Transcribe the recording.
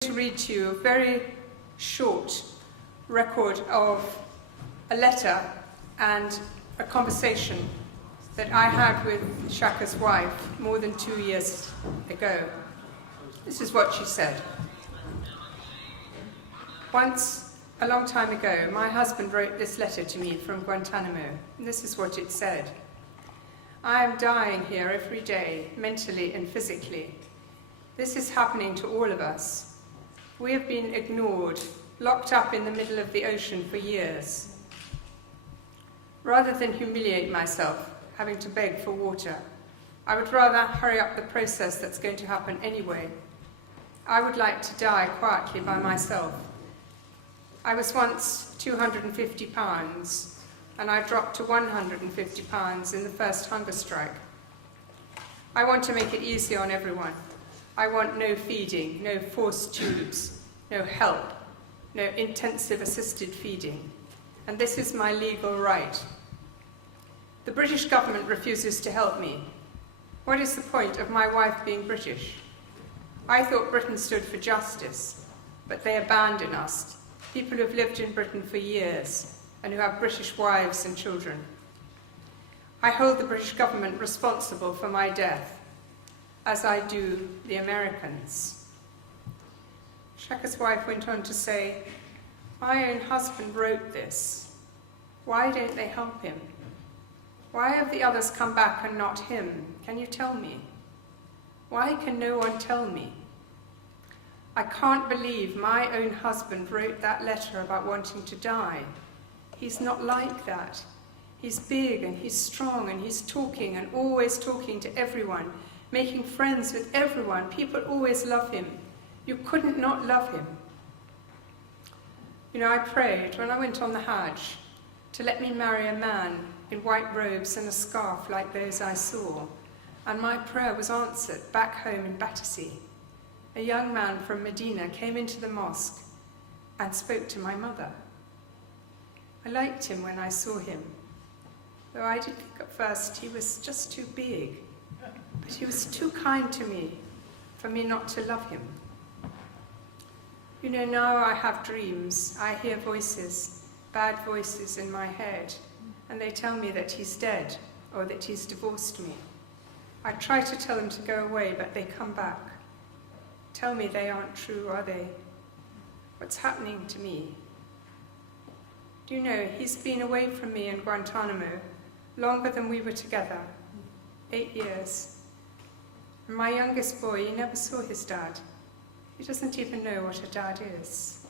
To read to you a very short record of a letter and a conversation that I had with Shaka's wife more than 2 years ago. This is what she said. Once, a long time ago, my husband wrote this letter to me from Guantanamo, and this is what it said. I am dying here every day, mentally and physically. This is happening to all of us. We have been ignored, locked up in the middle of the ocean for years. Rather than humiliate myself, having to beg for water, I would rather hurry up the process that's going to happen anyway. I would like to die quietly by myself. I was once 250 pounds, and I dropped to 150 pounds in the first hunger strike. I want to make it easy on everyone. I want no feeding, no forced tubes, no help, no intensive assisted feeding. And this is my legal right. The British government refuses to help me. What is the point of my wife being British? I thought Britain stood for justice, but they abandon us, people who have lived in Britain for years and who have British wives and children. I hold the British government responsible for my death, as I do the Americans. Shaka's wife went on to say, my own husband wrote this. Why don't they help him? Why have the others come back and not him? Can you tell me? Why can no one tell me? I can't believe my own husband wrote that letter about wanting to die. He's not like that. He's big and he's strong and he's talking and always talking to everyone, making friends with everyone. People always love him. You couldn't not love him. You know, I prayed when I went on the Hajj to let me marry a man in white robes and a scarf like those I saw. And my prayer was answered back home in Battersea. A young man from Medina came into the mosque and spoke to my mother. I liked him when I saw him, though I did think at first he was just too big. But he was too kind to me for me not to love him. You know, now I have dreams. I hear voices, bad voices in my head, and they tell me that he's dead or that he's divorced me. I try to tell them to go away, but they come back. Tell me they aren't true, are they? What's happening to me? Do you know, he's been away from me in Guantanamo longer than we were together, 8 years. And my youngest boy, he never saw his dad. He doesn't even know what a dad is.